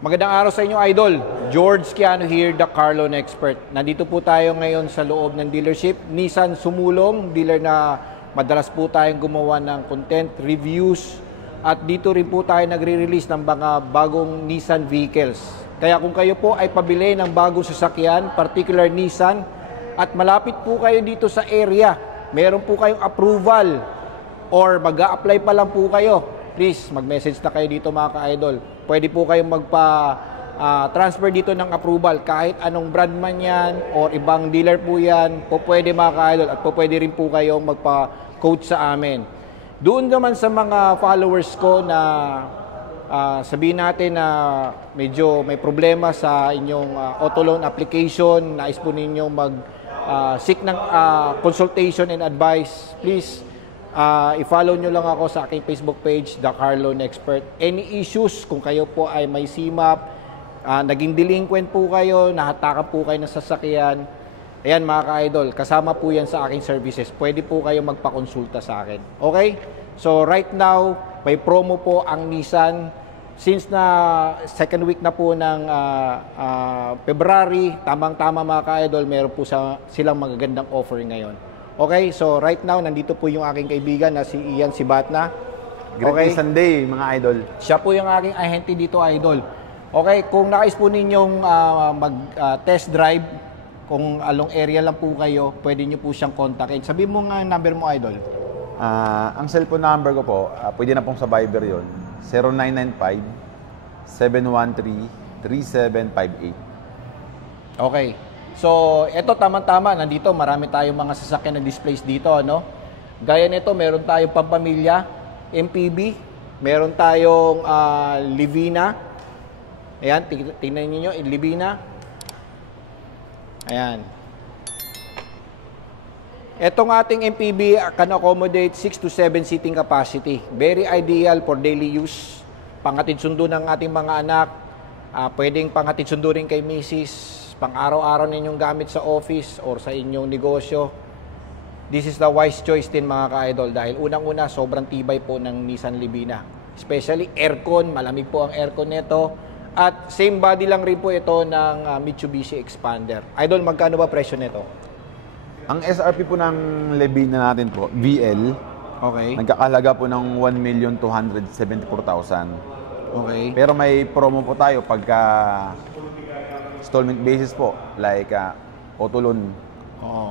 Magandang araw sa inyo, Idol. George Kiano here, the car loan expert. Nandito po tayo ngayon sa loob ng dealership. Nissan Sumulong, dealer na madalas po tayong gumawa ng content, reviews. At dito rin po tayo nagre-release ng mga bagong Nissan vehicles. Kaya kung kayo po ay pabili ng bagong sasakyan, particular Nissan, at malapit po kayo dito sa area, meron po kayong approval or mag-a-apply pa lang po kayo, please mag-message na kayo dito mga ka-idol. Pwede po kayong magpa-transfer dito ng approval kahit anong brand man yan or ibang dealer po yan, po pwede mga ka-idol at po pwede rin po kayong magpa-coach sa amin. Doon naman sa mga followers ko na sabihin natin na medyo may problema sa inyong auto loan application, nais po ninyong mag-seek ng consultation and advice, please i-follow nyo lang ako sa aking Facebook page, The Car Loan Expert. Any issues, kung kayo po ay may CMAP, naging delinquent po kayo, nahatakan po kayo ng sasakyan, ayan mga ka-idol, kasama po yan sa aking services. Pwede po kayo magpakonsulta sa akin. Okay? So right now, may promo po ang Nissan. Since na second week na po ng February, tamang-tama mga ka-idol, meron po silang magagandang offer ngayon. Okay, so right now, nandito po yung aking kaibigan na si Ian Sibatna. Great Sunday, mga idol. Siya po yung aking ahente dito, idol. Okay, kung nais po ninyong mag-test drive, kung along area lang po kayo, pwede nyo po siyang kontakin. Sabihin mo nga ang number mo, idol. Ang cellphone number ko po, pwede na pong sa Viber yun. 0995-713-3758. Okay. So, ito tamang-tama, nandito marami tayong mga sasakyan na displays dito, ano? Gaya nito, meron tayong pampamilya, MPV, meron tayong Livina. Ayan, tingnan niyo yung Livina. Ayan. Etong ating MPV can accommodate 6 to 7 seating capacity. Very ideal for daily use. Pangatid sundo ng ating mga anak. Pwedeng pangatid sundo rin kay Mrs. Pang araw-araw ninyong gamit sa office or sa inyong negosyo. This is the wise choice din mga ka-idol dahil unang-una sobrang tibay po ng Nissan Livina. Especially aircon, malamig po ang aircon nito. At same body lang rin po ito ng Mitsubishi Expander. Idol, magkano ba presyo nito? Ang SRP po ng Livina natin po, VL, okay, nagkakalaga po ng 1,274,000. Okay. Pero may promo po tayo pagka installment basis po, like auto loan,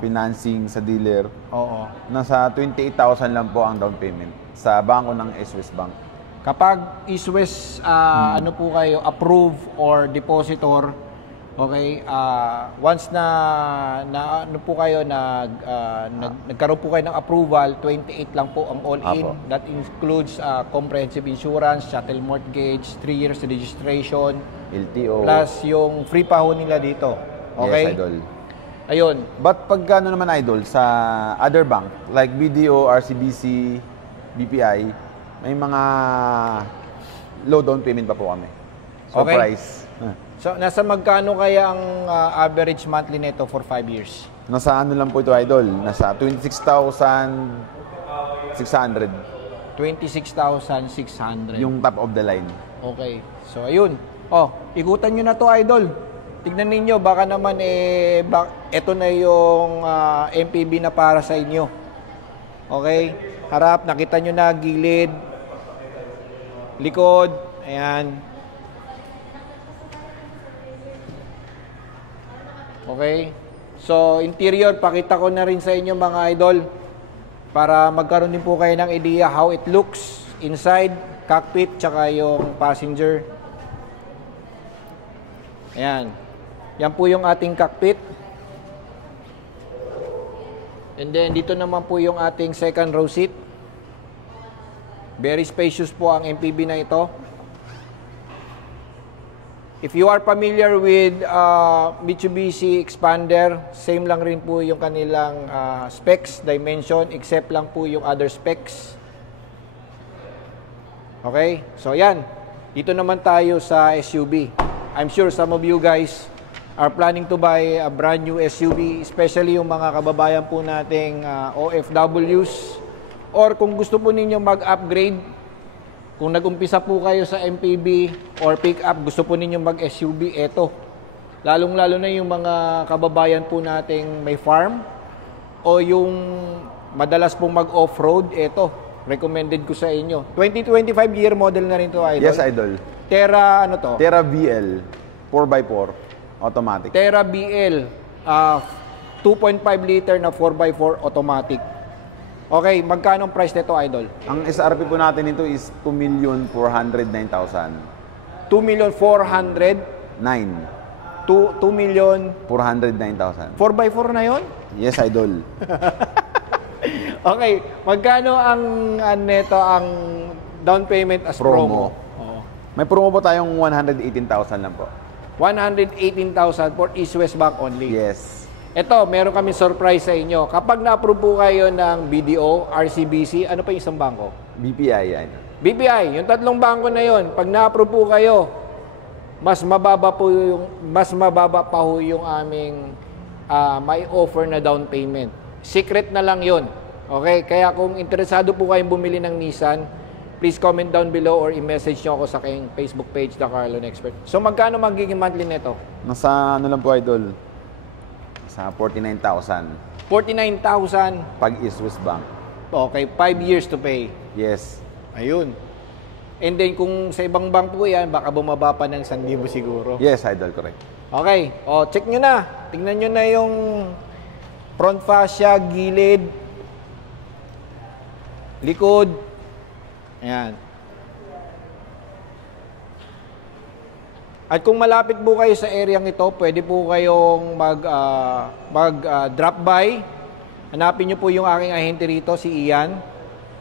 financing sa dealer. Nasa 28,000 lang po ang down payment sa bangko ng East-West Bank. Kapag East-West ano po kayo, approve or depositor, okay, once na ano po kayo nagkaroon po kayo ng approval, 28 lang po ang all-in. That includes comprehensive insurance, chattel mortgage, 3 years registration, LTO, plus yung free pa ho nila dito. Okay? Yes, idol. Ayun. But pag gano'n naman, idol, sa other bank, like BDO, RCBC, BPI, may mga low down payment pa po kami. So, okay, price. So, nasa magkano kaya ang average monthly nito for 5 years? Nasa ano lang po ito, idol? Nasa 26,600. 26,600. Yung top of the line. Okay. So, ayun. Ikutan nyo na to, idol. Tignan ninyo, baka naman ito na yung MPV na para sa inyo. Okay? Harap, nakita nyo na, gilid, likod, ayan. Okay? So, interior, pakita ko na rin sa inyo mga idol para magkaroon din po kayo ng idea how it looks inside, cockpit, tsaka yung passenger. Ayan. Yan po yung ating cockpit. And then, dito naman po yung ating second row seat. Very spacious po ang MPV na ito. If you are familiar with Mitsubishi Expander, same lang rin po yung kanilang specs, dimension, except lang po yung other specs. Okay? So, yan. Dito naman tayo sa SUV. I'm sure some of you guys are planning to buy a brand new SUV, especially yung mga kababayan po nating OFWs. Or kung gusto po ninyo mag-upgrade, Kung nag-umpisa po kayo sa MPV or pick-up, gusto po ninyo mag-SUV, eto. Lalong-lalo na yung mga kababayan po nating may farm o yung madalas pong mag-off-road, eto. Recommended ko sa inyo. 2025 year model na rin to, Idol. Yes, Idol. Terra, ano to? Terra VL, 4x4, automatic. Terra BL, 2.5 liter na 4x4 automatic. Okay, magkano ang price nito, Idol? Ang SRP po natin nito is 2,409,000. 2,400,000? 9. 2,409,000. 409,000. 4x4 na yon? Yes, Idol. Okay, magkano ang neto ang down payment as promo? Oo. May promo po tayong 118,000 lang po. 118,000 for East West Bank only. Yes. Ito, meron kami surprise sa inyo. Kapag na-approve po kayo ng BDO, RCBC, ano pa yung isang bangko? BPI yan. BPI, yung tatlong bangko na yon, pag na-approve po kayo, mas mababa pa ho yung aming may offer na down payment. Secret na lang yon. Okay? Kaya kung interesado po kayong bumili ng Nissan, please comment down below or i-message nyo ako sa aking Facebook page, The Carlon Expert. So, magkano magiging monthly nito? Nasa ano lang po, Idol? Sa 49,000. 49,000. Pag East West Bank. Okay, 5 years to pay. Yes. Ayun. And then, kung sa ibang bank po yan, baka bumaba pa ng 1,000 siguro. Yes, Idol, correct. Okay. O, check nyo na. Tingnan nyo na yung front fascia, gilid, likod. Ayan. At kung malapit po kayo sa area ito, pwede po kayong drop by. Hanapin nyo po yung aking ahente rito, si Ian.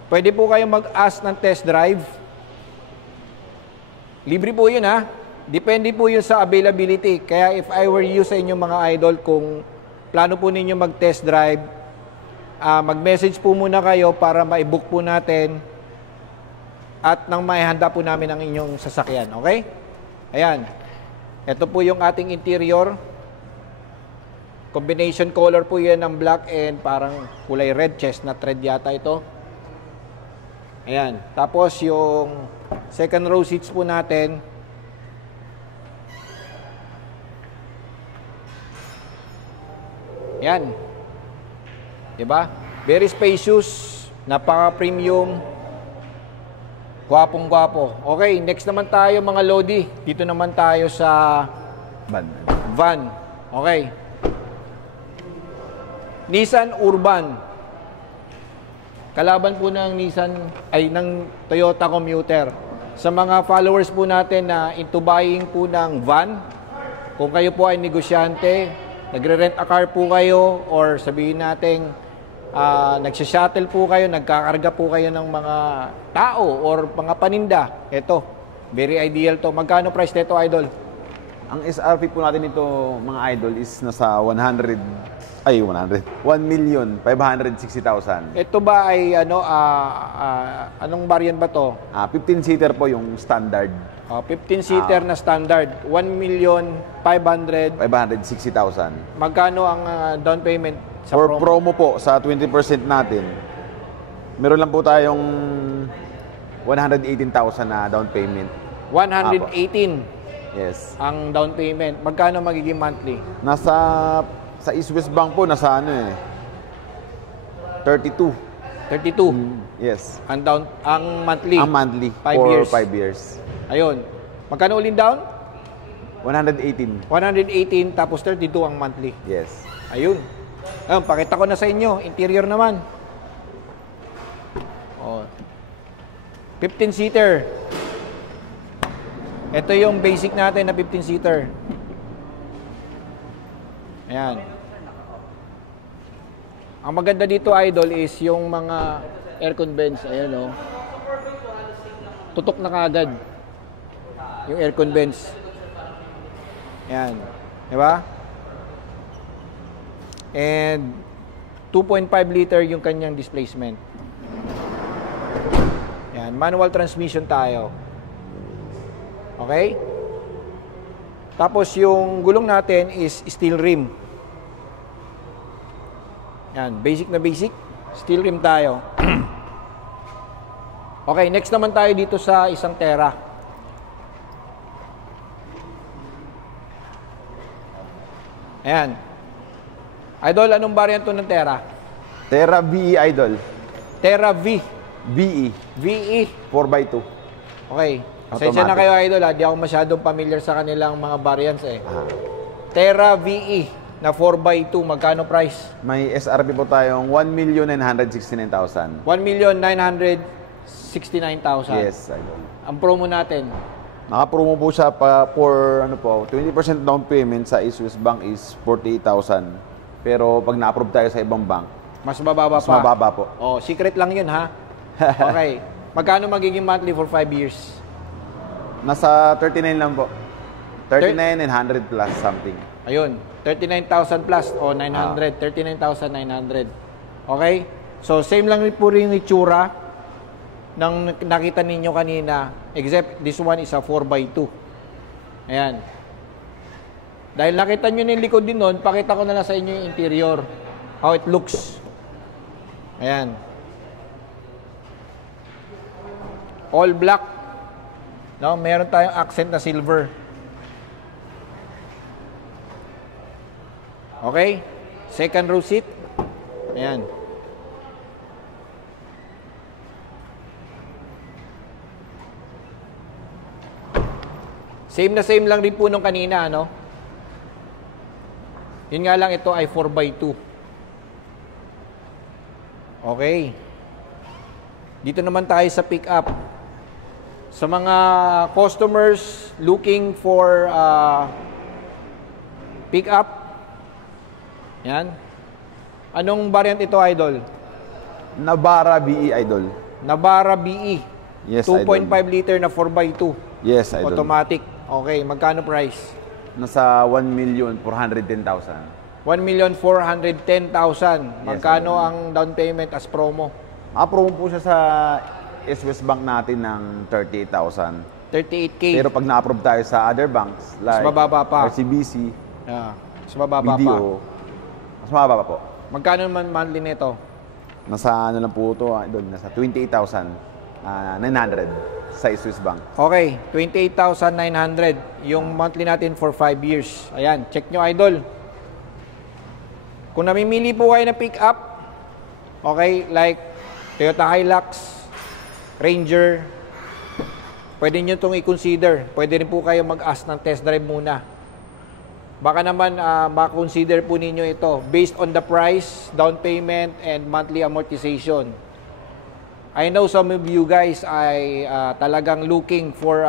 Pwede po kayong mag-ask ng test drive. Libre po yun, ha? Depende po yun sa availability. Kaya if I were you sa inyong mga idol, kung plano po ninyo mag-test drive, mag-message po muna kayo para ma-book po natin at nang maihanda po namin ang inyong sasakyan. Okay? Ayan. Ito po yung ating interior. Combination color po yan ng black and parang kulay red, chestnut red yata ito. Ayan. Tapos yung second row seats po natin. Ayan. Diba? Very spacious. Napaka-premium. Gwapong-gwapo. Okay, next naman tayo mga Lodi. Dito naman tayo sa van. Okay. Nissan Urban. Kalaban po ng ng Toyota Commuter. Sa mga followers po natin na into buying po ng van, kung kayo po ay negosyante, nagre-rent a car po kayo, or sabihin natin, nagsishuttle po kayo, nagkakarga po kayo ng mga tao or mga paninda. Ito, very ideal to. Magkano price nito, Idol? Ang SRP po natin ito, mga idol, is nasa 1,560,000. Ito ba ay anong variant ba to? 15-seater po yung standard. 15-seater na standard. 1,560,000. 560,000. Magkano ang down payment sa For promo po, sa 20% natin, meron lang po tayong 118,000 na down payment. 118 Yes. ang down payment. Magkano magiging monthly? Sa East West Bank po, nasa 32. 32 Yes. ang monthly. Ang monthly. 5 for years. 5 years. Ayun. Magkano ulit down? 118. 118 tapos 32 ang monthly. Yes. Ayun. Ayun, pakita ko na sa inyo. Interior naman. 15-seater. Ito yung basic natin na 15-seater. Ayan. Ang maganda dito, Idol, is yung mga aircon vents. Ayan, oh. Tutok na kagad. Yung aircon vents. Ayan. Diba? And 2.5 liter yung kanyang displacement. Ayan. Manual transmission tayo. Okay? Tapos yung gulong natin is steel rim. Yan, basic na basic. Steel rim tayo. Okay, next naman tayo dito sa isang Tera. Ayan. Idol, anong variant to ng Tera? Tera VE Idol. Tera V. VE. VE. 4x2. Okay. Pasensya na kayo, Idol. Di ako masyadong familiar sa kanilang mga variants eh. Tera VE na 4x2. Magkano price? May SRP po tayong 1,969,000. 1,969,000. Yes, Idol. Ang promo natin, Naka-promo po siya for 20% down payment sa East West Bank is 48,000. Pero pag na-approve tayo sa ibang bank, mas mababa mas pa. mababa po. Oh, secret lang yun ha. Okay. Magkano magiging monthly for 5 years? Nasa 39 lang po. 39 and 100 plus something. Ayun. 39,000 plus o 900. 39,900. Okay? So, same lang po rin yung itsura ng nakita ninyo kanina, except this one is a 4x2. Ayan. Dahil nakita nyo yung likod din nun, pakita ko na lang sa inyo yung interior. How it looks. Ayan. All black. No, meron tayong accent na silver. Okay? Second row seat. Ayan. Same na same lang rin po nung kanina, no? Yun nga lang, ito ay 4x2. Okay. Dito naman tayo sa pick-up. Sa mga customers looking for pick-up, yan. Anong variant ito, Idol? Navara BE Idol. Navara BE. Yes, 2.5 Idol. liter na 4x2. Yes, Idol. Automatic. Okay, magkano price? Nasa 1,410,000. 1,410,000. Magkano Idol. ang down payment as promo? Naka-promo po siya sa East West Bank natin ng 38,000. 38K. Pero pag na-approve tayo sa other banks, like mababa pa. RCBC, Yeah. Mas mababa pa. BDO, mas mababa po. Magkano naman monthly nito? Nasa ano lang po ito, doon, nasa 28,900 sa East West Bank. Okay, 28,900 yung monthly natin for 5 years. Ayan, check nyo, Idol. Kung namimili po kayo na pick up, okay, like Toyota Hilux, Ranger, pwede nyo itong i-consider. Pwede rin po kayo mag-ask ng test drive muna. Baka naman ma-consider po ninyo ito based on the price, down payment, and monthly amortization. I know some of you guys ay talagang looking for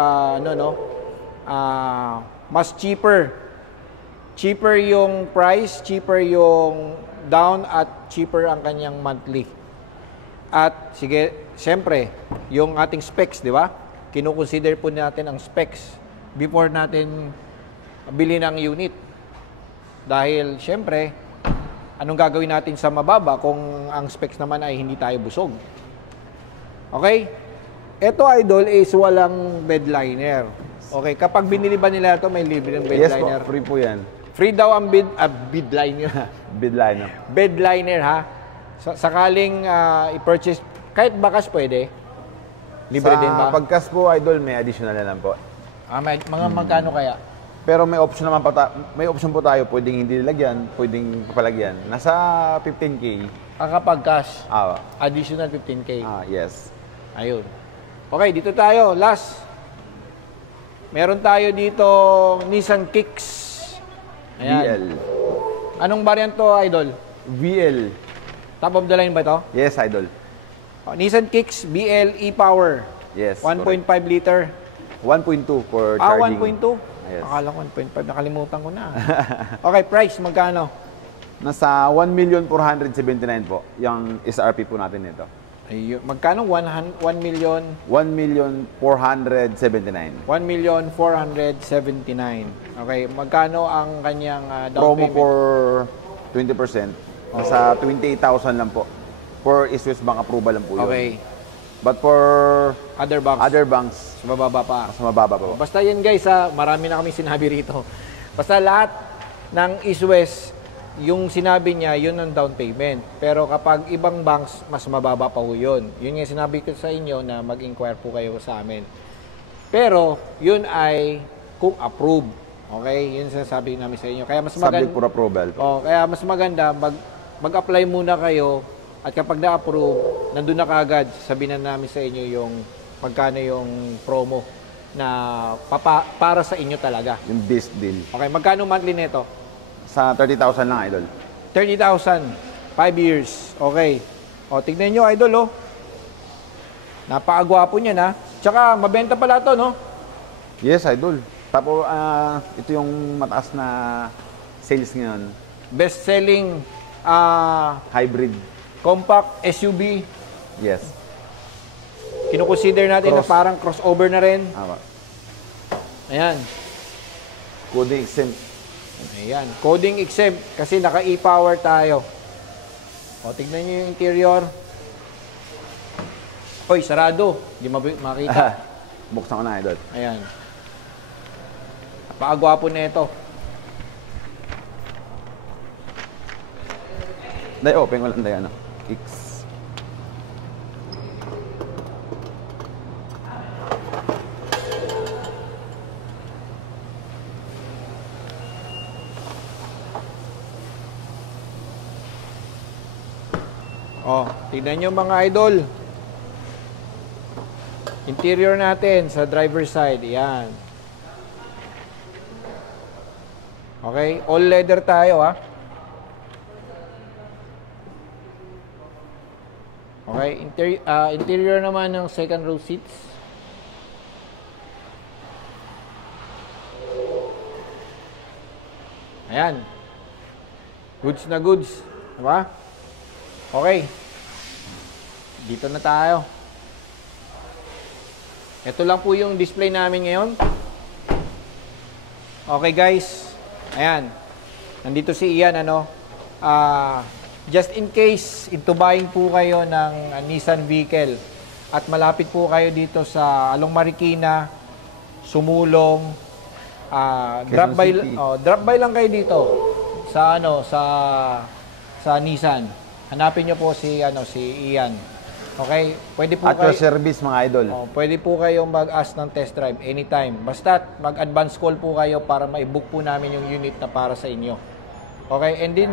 mas cheaper. Cheaper yung price, cheaper yung down, at cheaper ang kanyang monthly. At sige, siyempre, yung ating specs, di ba? Kino-consider po natin ang specs before natin bili ng unit. Dahil siyempre, anong gagawin natin sa mababa kung ang specs naman ay hindi tayo busog? Okay? Ito, Idol, is walang bed liner. Okay, kapag binili ba nila ito, may libre ng bed Yes liner? po, free po yan. Free daw ang bed liner. Bid liner. Bed liner, ha? Sakaling i-purchase, kahit bakas pwede. Libre din ba? Sa pagkas po, Idol, may additional na lang po. Mga magkano kaya? Pero may option naman may option po tayo, pwedeng hindi nilagyan, pwedeng papalagyan. Nasa 15K. Kapag cash, Ah, additional 15K. yes. Ayun. Okay, dito tayo. Last. Meron tayo dito Nissan Kicks. VL. Anong variant to, Idol? VL. Top of the line ba ito? Yes, Idol. Nissan Kicks BL e-Power. Yes. 1.5 liter. 1.2 for charging. 1.2? Yes. Akala ko 1.5. Nakalimutan ko na. Okay, price. Magkano? Nasa 1,479,000 po yung SRP po natin nito. Ayun. Magkano? 1 million? 1,479,000. 1,479,000. Okay. Magkano ang kanyang down Promo payment? for 20%. Nasa 28,000 lang po. For East West Bank approval lang po yun. Okay. But for Other banks? other banks, Mas mababa pa. mas mababa po. Basta yan guys, marami na kami sinabi rito. Basta lahat ng East West yung sinabi niya, yun ang down payment. Pero kapag ibang banks, mas mababa pa po yun. Yun yung sinabi ko sa inyo na mag-inquire po kayo sa amin. Pero, yun ay kung approve. Okay? Yun sinasabi namin sa inyo. Kaya mas maganda, Subject for approval. kaya mas maganda, mag-apply muna kayo at kapag na-approve, nandun na kagad, sabihin na namin sa inyo yung magkano yung promo na para sa inyo talaga. Yung best deal. Okay, magkano monthly nito? Sa 30,000 lang, idol. 30,000, 5 years. Okay. O, tignan nyo, idol, oh. Napakagwapo niya, na. Tsaka, mabenta pala to, no? Yes, idol. Tapos, ito yung mataas na sales ngayon. Best-selling Hybrid. compact SUV. Yes. Kinukonsider natin na parang crossover na rin. Ayan. Coding exempt. Ayan. Coding exempt kasi naka e-power tayo. O, tignan nyo yung interior. Oy, sarado. Hindi makita. Buksan ko na, idol. Ayan. Napakagwapo na ito. Dahil open ko lang dahil ano. Kicks. Oh, tignan nyo mga idol. Interior natin sa driver side. Yan. Okay, all leather tayo, ha. Okay, interior naman ng second row seats. Ayan. Goods na goods. Diba? Okay. Dito na tayo. Ito lang po yung display namin ngayon. Okay guys. Ayan. Nandito si Ian, ano. Just in case, into buying po kayo ng Nissan vehicle at malapit po kayo dito sa Along Marikina, Sumulong, drop by lang kayo dito sa sa Nissan. Hanapin niyo po si Ian. Okay? Pwede po At your service, mga idol. Pwede po kayong mag-ask ng test drive anytime. Basta mag-advance call po kayo para ma-book po namin yung unit na para sa inyo. Okay? And then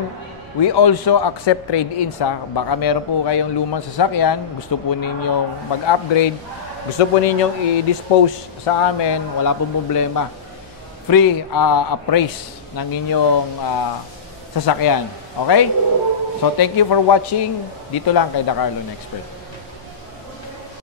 we also accept trade-ins, ha. Baka meron po kayong lumang sasakyan, gusto po ninyong mag-upgrade, gusto po ninyong i-dispose sa amin, wala pong problema. Free appraise ng inyong sasakyan. Okay? So, thank you for watching. Dito lang kay The Carlon Expert.